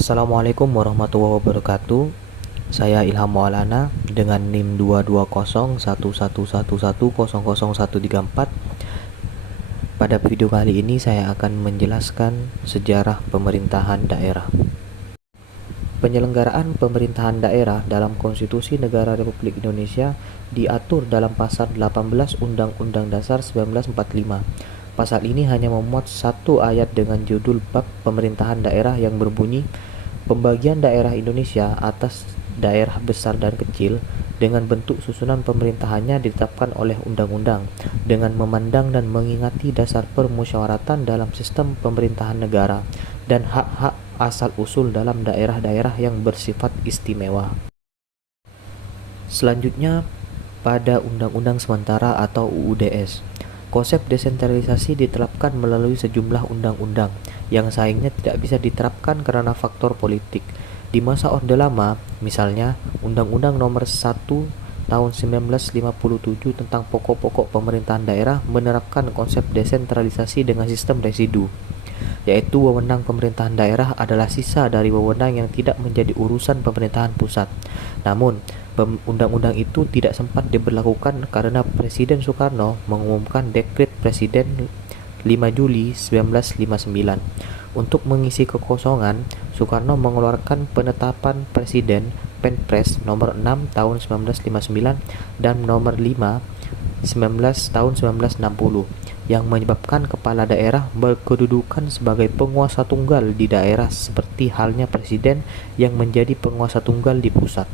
Assalamualaikum warahmatullahi wabarakatuh. Saya Ilham Maulana dengan NIM 220111111000134. Pada video kali ini saya akan menjelaskan sejarah pemerintahan daerah. Penyelenggaraan pemerintahan daerah dalam Konstitusi Negara Republik Indonesia diatur dalam Pasal 18 Undang-Undang Dasar 1945. Pasal ini hanya memuat satu ayat dengan judul Bab Pemerintahan Daerah yang berbunyi, pembagian daerah Indonesia atas daerah besar dan kecil dengan bentuk susunan pemerintahannya ditetapkan oleh undang-undang dengan memandang dan mengingati dasar permusyawaratan dalam sistem pemerintahan negara dan hak-hak asal-usul dalam daerah-daerah yang bersifat istimewa. Selanjutnya, pada Undang-Undang Sementara atau UUDS, konsep desentralisasi diterapkan melalui sejumlah undang-undang yang sayangnya tidak bisa diterapkan karena faktor politik. Di masa Orde Lama, misalnya Undang-Undang Nomor 1 Tahun 1957 tentang pokok-pokok pemerintahan daerah menerapkan konsep desentralisasi dengan sistem residu, yaitu wewenang pemerintahan daerah adalah sisa dari wewenang yang tidak menjadi urusan pemerintahan pusat. Namun, undang-undang itu tidak sempat diberlakukan karena Presiden Soekarno mengumumkan Dekret Presiden 5 Juli 1959. Untuk mengisi kekosongan, Soekarno mengeluarkan penetapan Presiden Penpres nomor 6 tahun 1959 dan nomor 5 tahun 1960 yang menyebabkan kepala daerah berkedudukan sebagai penguasa tunggal di daerah seperti halnya presiden yang menjadi penguasa tunggal di pusat.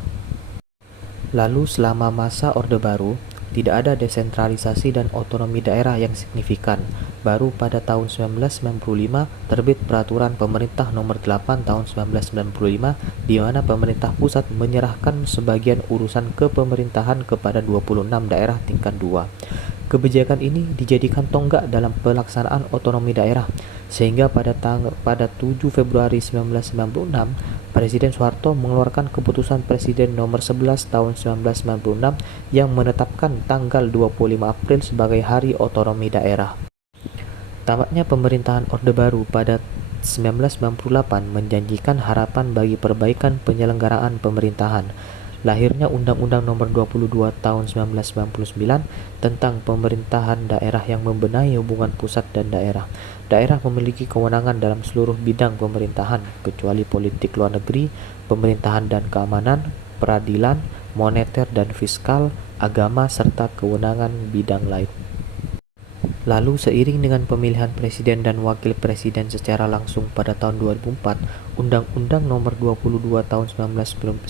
Lalu selama masa Orde Baru, tidak ada desentralisasi dan otonomi daerah yang signifikan. Baru pada tahun 1995 terbit Peraturan Pemerintah Nomor 8 Tahun 1995 di mana pemerintah pusat menyerahkan sebagian urusan kepemerintahan kepada 26 daerah tingkat 2. Kebijakan ini dijadikan tonggak dalam pelaksanaan otonomi daerah, sehingga pada 7 Februari 1996, Presiden Soeharto mengeluarkan Keputusan Presiden Nomor 11 Tahun 1996 yang menetapkan tanggal 25 April sebagai Hari Otonomi Daerah. Tamatnya pemerintahan Orde Baru pada 1998 menjanjikan harapan bagi perbaikan penyelenggaraan pemerintahan. Lahirnya Undang-Undang Nomor 22 Tahun 1999 tentang pemerintahan daerah yang membenahi hubungan pusat dan daerah. Daerah memiliki kewenangan dalam seluruh bidang pemerintahan, kecuali politik luar negeri, pemerintahan dan keamanan, peradilan, moneter dan fiskal, agama, serta kewenangan bidang lain. Lalu seiring dengan pemilihan presiden dan wakil presiden secara langsung pada tahun 2004, Undang-Undang Nomor 22 Tahun 1999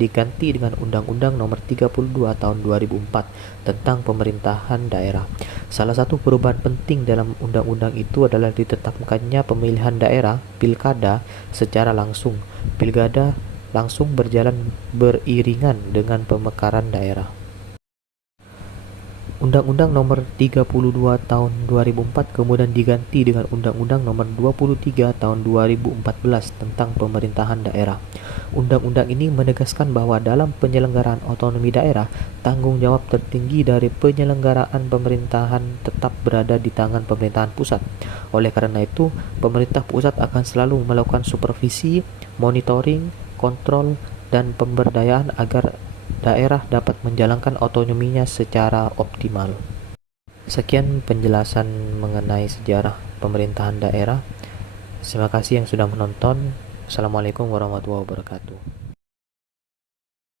diganti dengan Undang-Undang Nomor 32 Tahun 2004 tentang pemerintahan daerah. Salah satu perubahan penting dalam undang-undang itu adalah ditetapkannya pemilihan daerah (pilkada) secara langsung. Pilkada langsung berjalan beriringan dengan pemekaran daerah. Undang-Undang Nomor 32 Tahun 2004 kemudian diganti dengan Undang-Undang Nomor 23 Tahun 2014 tentang pemerintahan daerah. Undang-undang ini menegaskan bahwa dalam penyelenggaraan otonomi daerah, tanggung jawab tertinggi dari penyelenggaraan pemerintahan tetap berada di tangan pemerintahan pusat. Oleh karena itu, pemerintah pusat akan selalu melakukan supervisi, monitoring, kontrol, dan pemberdayaan agar daerah dapat menjalankan otonominya secara optimal. Sekian penjelasan mengenai sejarah pemerintahan daerah. Terima kasih yang sudah menonton. Assalamualaikum warahmatullahi wabarakatuh.